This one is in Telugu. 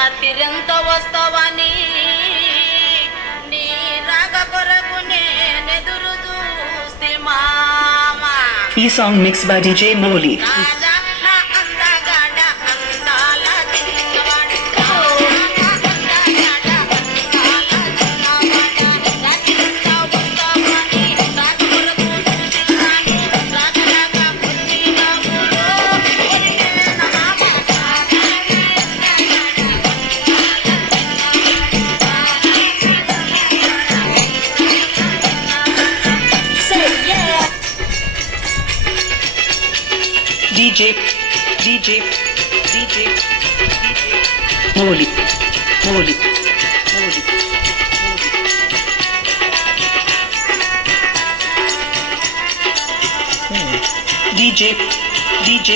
రాత్రిరెంత వస్తావని నీ రాగ కొరకు నేనెదురు చూస్తే మామా. ఈ song mix by DJ Moli. రాజా నా అందగాడ అందాల చిన్నవాడు. అందగాడ అందాల చిన్నవాడ. రాత్రిరెంత వస్తావని రాగ కొరకు చూస్తున్నాను. రాజలాగా వచ్చినావు ఒరిగిన మామ. DJ Moli. DJ